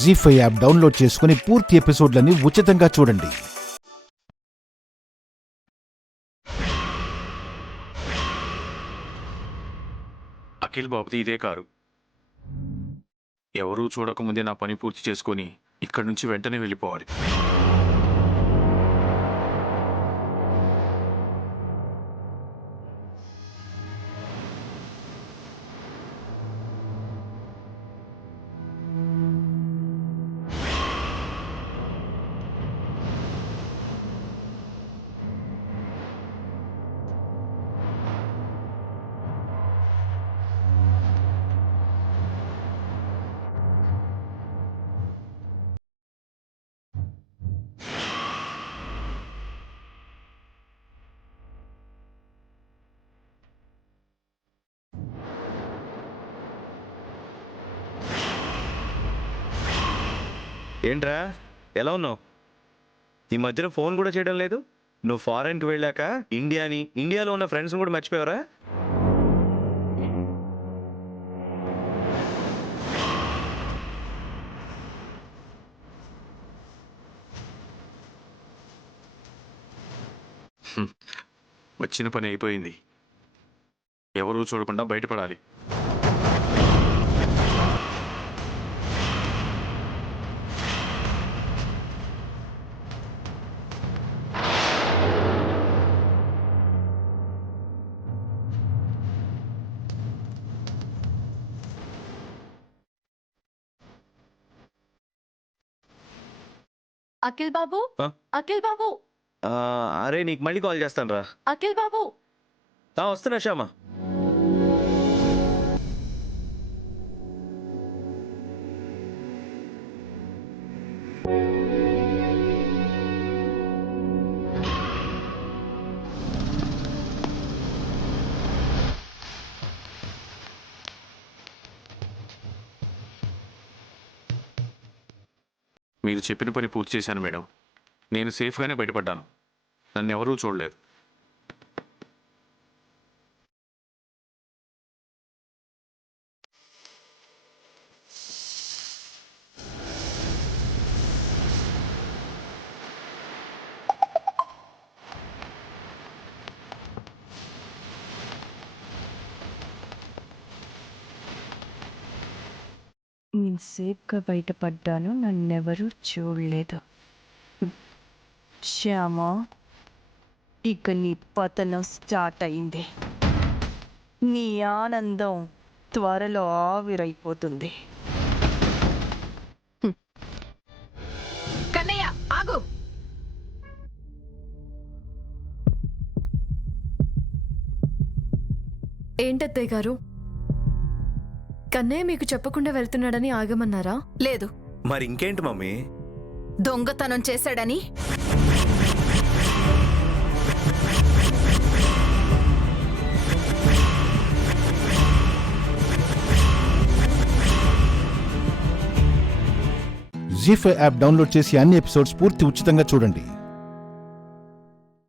జీ5 app download చేసుకుని పూర్తి ఎపిసోడ్లని ఉచితంగా చూడండి. అఖిల్ బాబుది ఇదే కారు. ఎవరూ చూడకముందే నా పని పూర్తి చేసుకొని ఇక్కడి నుంచి వెంటనే వెళ్ళిపోవాలి. ఏంట్రా ఎలా ఉన్నావు? ఈ మధ్యన ఫోన్ కూడా చేయడం లేదు. నువ్వు ఫారెన్కి వెళ్ళాక ఇండియాలో ఉన్న ఫ్రెండ్స్ కూడా మర్చిపోయావరా? వచ్చిన పని అయిపోయింది. ఎవరూ చూడకుండా బయటపడాలి. అఖిల్ బాబు, ఆ? అఖిల్ బాబు, అరే నీకు మళ్ళీ కాల్ చేస్తాను రా. అఖిల్ బాబు. వస్తున్నా శ్యామా. మీరు చెప్పిన పని పూర్తి చేశాను మేడం. నేను సేఫ్గానే బయటపడ్డాను. నన్ను ఎవరూ చూడలేదు. నేను సేఫ్గా బయటపడ్డాను, నన్నెవరూ చూడలేదు. శ్యామ, ఇక నీ పతనం స్టార్ట్ అయింది. నీ ఆనందం త్వరలో ఆవిరైపోతుంది. కన్నయ్య ఆగు. ఏంటత్తయ్య గారు, కన్నయ్య మీకు చెప్పకుండా వెళ్తున్నాడని ఆగమన్నారా? లేదు, మరి ఇంకేంటి మమ్మీ? దొంగతనం చేశాడని. జీ5 యాప్ డౌన్లోడ్ చేసి అన్ని ఎపిసోడ్స్ పూర్తి ఉచితంగా చూడండి.